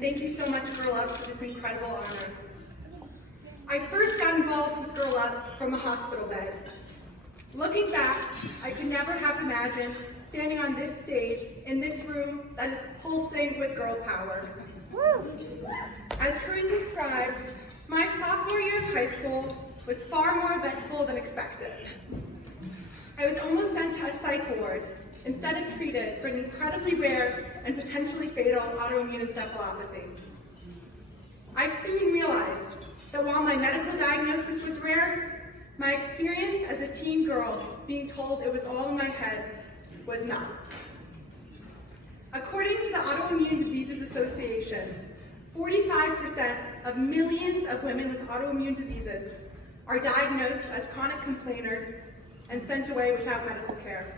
and thank you so much, Girl Up, for this incredible honor. I first got involved with Girl Up from a hospital bed. Looking back, I could never have imagined standing on this stage in this room that is pulsing with girl power. As Corinne described, my sophomore year of high school was far more eventful than expected. I was almost sent to a psych ward instead of treated for an incredibly rare and potentially fatal autoimmune encephalopathy. I soon realized that while my medical diagnosis was rare, my experience as a teen girl being told it was all in my head was not. According to the Autoimmune Diseases Association, 45% of millions of women with autoimmune diseases are diagnosed as chronic complainers and sent away without medical care.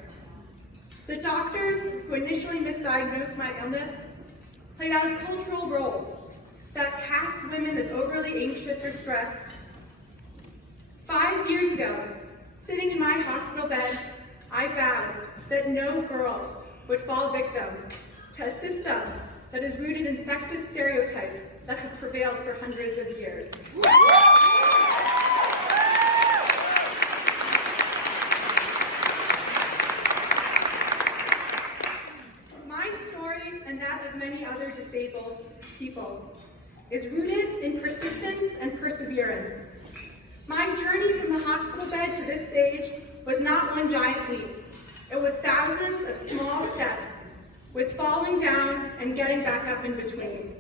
The doctors who initially misdiagnosed my illness played out a cultural role that casts women as overly anxious or stressed. 5 years ago, sitting in my hospital bed, I vowed that no girl would fall victim to a system that is rooted in sexist stereotypes that have prevailed for hundreds of years. My story, and that of many other disabled people, is rooted in persistence and perseverance. My journey from the hospital bed to this stage was not one giant leap. It was thousands of small steps, with falling down and getting back up in between.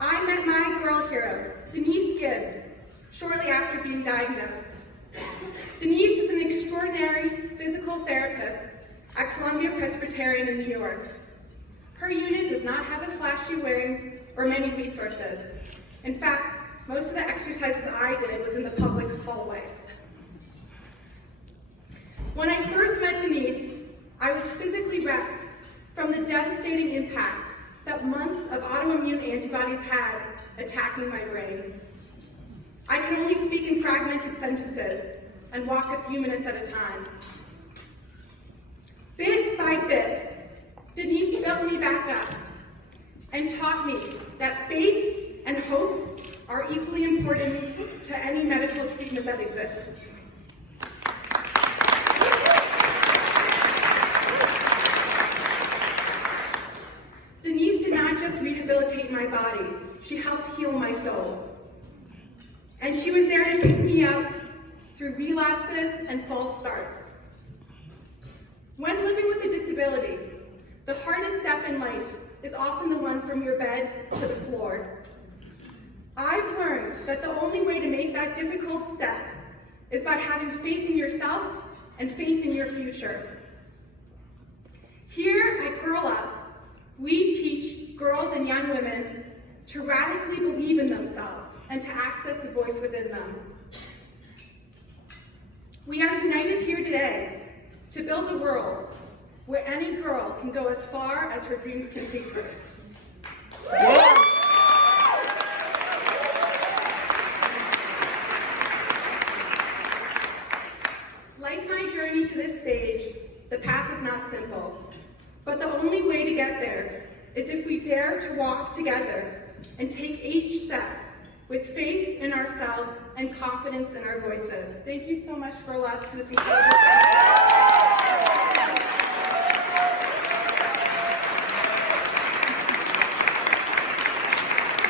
I met my girl hero, Denise Gibbs, shortly after being diagnosed. Denise is an extraordinary physical therapist at Columbia Presbyterian in New York. Her unit does not have a flashy wing or many resources. In fact, most of the exercises I did was in the public hallway. When I first met Denise, I was physically wrecked from the devastating impact that months of autoimmune antibodies had attacking my brain. I could only speak in fragmented sentences and walk a few minutes at a time. Bit by bit, Denise built me back up and taught me that faith and hope are equally important to any medical treatment that exists. Denise did not just rehabilitate my body, she helped heal my soul. And she was there to pick me up through relapses and false starts. When living with a disability, the hardest step in life is often the one from your bed to the floor. I've learned that the only way to make that difficult step is by having faith in yourself and faith in your future. Here at Girl Up, we teach girls and young women to radically believe in themselves and to access the voice within them. We are united here today to build a world where any girl can go as far as her dreams can take her. Yes. Like my journey to this stage, the path is not simple, but the only way to get there is if we dare to walk together and take each step with faith in ourselves and confidence in our voices. Thank you so much, Girl Up, for this incredible